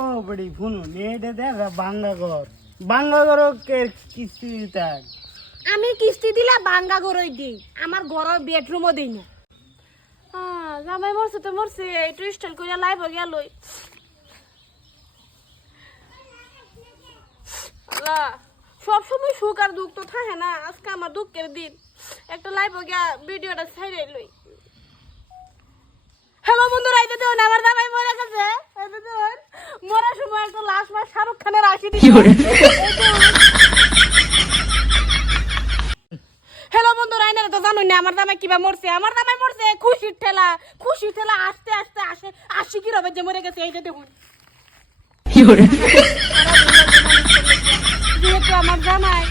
ও বড়ি ফুনু নেটে দেখ বাঙ্গা ঘর বাঙ্গা ঘর কে কিস্তি দিতে আমি কিস্তি দিলে বাঙ্গা গরই দিই আমার ঘরের বেডরুমও দিই না। হ্যাঁ জামাই মরছে তো মরছে একটু স্টাইল করে লাইভ গিয়া লই সব সময় সুখ আর দুঃখ তো থাকে না আজকে আমার দুঃখের দিন। একটা লাইভ গিয়া ভিডিওটা ছাইড়ে লই হ্যালো বন্ধুরা এই যে দেখুন আমার জামাই মরে গেছে। এই যে দেখুন মরার সময় একটা লাশ মাস শাহরুখ খানের আসি হ্যালো বন্ধুরা আইনারা তো জানুন না আমার জামাই কিবা মরছে। আমার জামাই মরছে খুশির ঠেলা। খুশির ঠেলা আস্তে আস্তে আসে আসি কি রবে যে মরে গেছে এই যে দেখুন। যেহেতু আমার জামাই।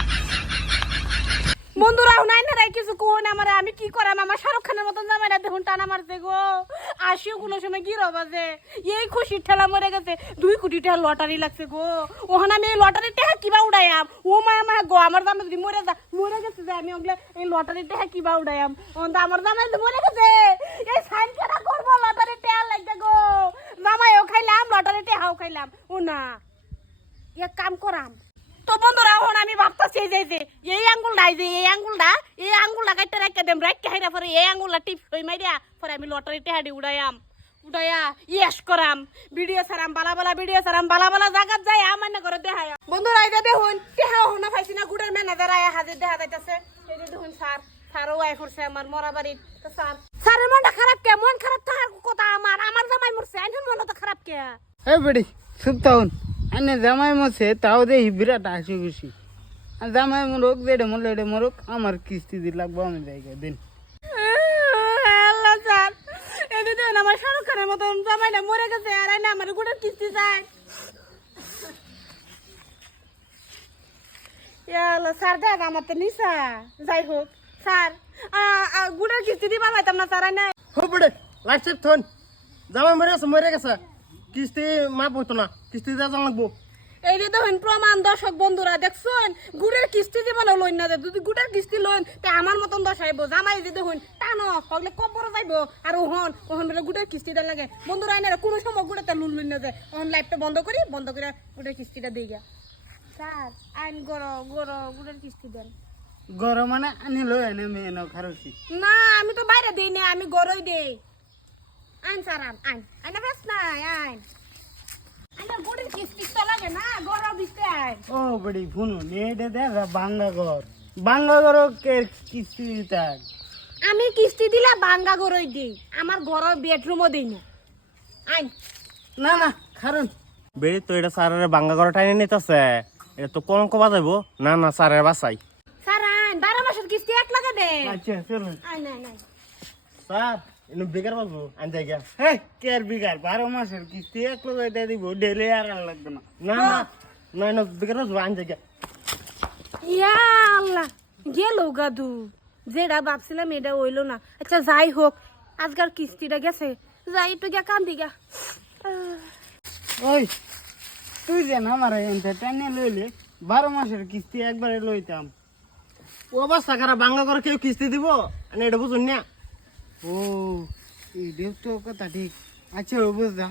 বন্ধুরা নাই রাই কিছু কোন আমার, আমি কি করাম? আমার শাহরুখ খানের মতন জামাই না দেখুন টানা মারছে গো। আসিও কোনো সময় কি রবা যে এই খুশির ঠেলা মরে গেছে, দুই কোটি টাকা লটারি লাগছে গো। ওখানে আমি এই লটারি টাকা কিবা উড়াইয়াম? ও মা মা, গো, আমার জামাই যদি মরে যা, মরে গেছে যে, আমি ওগুলা এই লটারি টাকা কিবা উড়াইয়াম? ওখান তো আমার জামাই মরে গেছে, এই সাইন কেনা করব লটারি টাকা লাগবে গো। জামাইও খাইলাম লটারি টাকাও খাইলাম। ও না, এক কাম করাম। তো বন্ধুরা, এখন আমি ভাবতেছি এই যে, এই আঙ্গুলটা যে, এই আঙ্গুলটা এই আঙ্গুলটা কাটতে রাখতে দেম রাখতে হাইরা পরে এই আঙ্গুলটা টিপ হই মাইরা পরে আমি লটারি টেহাডি উড়াইয়াম। উড়াইয়া ইয়েস করাম, ভিডিও সারাম বালা বালা ভিডিও সারাম বালা বালা জায়গাত যাই আমার না করে দেখায়। বন্ধুরা, এই যে দেখুন টেহা হনা পাইছি না, গুড়ের ম্যানেজার আয়া হাজির দেখা যাইতাছে। এই যে দেখুন স্যার স্যারও আয় করছে আমার মরা বাড়ির। তো স্যার স্যারের মনটা খারাপ কে? মন খারাপ থাকার কথা আমার আমার জামাই মরছে আইনের মন তো খারাপ কে? এই বড়ি চুপ আনে জামাই মরছে তাও দেখি বিরাট হাসি খুশি আর জামাই মরুক যেটা মরলে এটা মরুক আমার কিস্তি দিয়ে লাগবো আমি জায়গা দিন। আমার শাহরুখ খানের মতন জামাইটা মরে গেছে আর না আমার গুড়ের কিস্তি চাই। আল্লাহ স্যার দেখ আমার তো নিশা যাই হোক স্যার গুড়ের কিস্তি দিবা পাইতাম না স্যার না হো বড়ে লাইফ থন। জামাই মরে গেছে মরে গেছে। কিস্তি মাপ হতো না কিস্তি দেওয়া জান লাগবো। এই যে দেখুন প্রমাণ দর্শক বন্ধুরা দেখছেন? গুড়ের কিস্তি দিব না লইন না যদি গুড়ের কিস্তি লইন তে আমার মতন দশাইব জামাই যে দেখুন টানো হগলে কবর যাইব। আর ওহন ওহন বেলা গুড়ের কিস্তি দেন লাগে। বন্ধুরা আইনারা কোনো সময় গুড়েতে লুন লুন না যায় ওহন লাইফটা বন্ধ করি বন্ধ করে গুড়ের কিস্তিটা দিই গা। স্যার আইন গড় গড় গুড়ের কিস্তি দেন। গরম মানে আনি লই আনে মেয়ে খারসি না আমি তো বাইরে দিই না আমি গড়ই দেই। আইন স্যার আইন আইন। বেশ না আইন। আইনা গুড়ের কিস্তি তো লাগে না আইন। ও বড়ি বাঙ্গা ঘর বাঙ্গা ঘর কে কিস্তি দিতে আমি কিস্তি দিলে বাঙ্গা গরই দিই আমার ঘরের বেডরুমও দিই না। আইন। না না কারণ বেড়ি তো এটা স্যারের বাঙ্গা ঘর টাইনে নিতেছে। এটা তো কলঙ্ক বাজাইবো। না না স্যারের বাসাই। স্যার বারো মাসের কিস্তি এক লাগে দে আচ্ছা চলো আইন আইন আইন। স্যার এনে বেকার বাজবো আন জায়গা। হে কেয়ার বিঘার বারো মাসের কিস্তি এক লোক এটা দিব ডেলি আর আর লাগবে না। না না না এনে বেকার বাজবো আন জায়গা। ইয়া আল্লাহ গেল গাদু যেটা ভাবছিলাম এটা হইল না। আচ্ছা যাই হোক আজকাল কিস্তিটা গেছে। যাই একটু গিয়া কান্দি গা ওই তুই যে আমার এন্টারটেনে লইলে বারো মাসের কিস্তি একবারে লইতাম। ও অবস্থা খারাপ বাঙ্গা ঘর কেউ কিস্তি দিব? আনে এটা বুঝুন না। ও এই তো কথা ঠিক আচ্ছা ও বুঝা